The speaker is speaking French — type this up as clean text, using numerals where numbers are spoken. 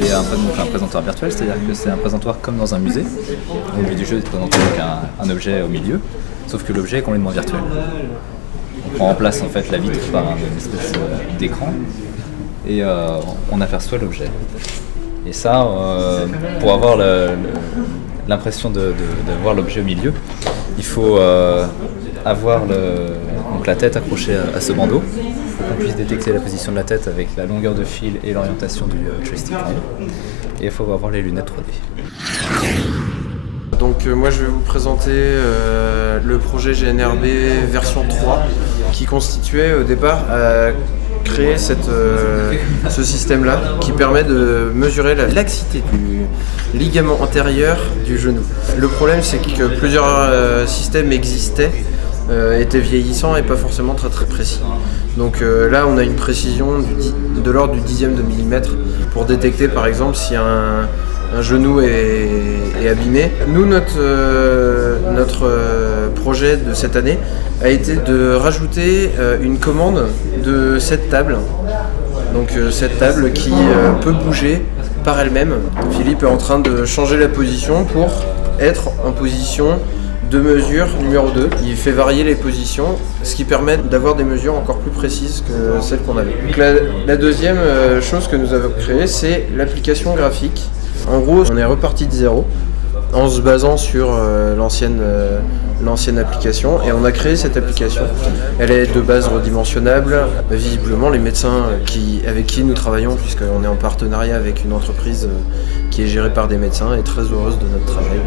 c'est un présentoir virtuel, c'est-à-dire que c'est un présentoir comme dans un musée. Au milieu du jeu est présenté avec un objet au milieu, sauf que l'objet est complètement virtuel. On prend en place en fait la vitre par une espèce d'écran et on aperçoit l'objet. Et ça, pour avoir l'impression de voir l'objet au milieu, il faut avoir donc la tête accrochée à ce bandeau pour qu'on puisse détecter la position de la tête avec la longueur de fil et l'orientation du joystick. Et il faut avoir les lunettes 3D. Donc moi je vais vous présenter le projet GNRB version 3 qui constituait au départ à créer ce système-là qui permet de mesurer la laxité du ligament antérieur du genou. Le problème c'est que plusieurs systèmes existaient, étaient vieillissants et pas forcément très précis. Donc là on a une précision de l'ordre du dixième de millimètre pour détecter par exemple si un genou est abîmé. Nous, notre projet de cette année a été de rajouter une commande de cette table. Donc cette table qui peut bouger par elle-même. Philippe est en train de changer la position pour être en position de mesure numéro 2. Il fait varier les positions, ce qui permet d'avoir des mesures encore plus précises que celles qu'on avait. Donc la deuxième chose que nous avons créée, c'est l'application graphique. En gros, on est reparti de zéro en se basant sur l'ancienne application et on a créé cette application. Elle est de base redimensionnable. Visiblement, les médecins avec qui nous travaillons, puisqu'on est en partenariat avec une entreprise qui est gérée par des médecins, est très heureuse de notre travail.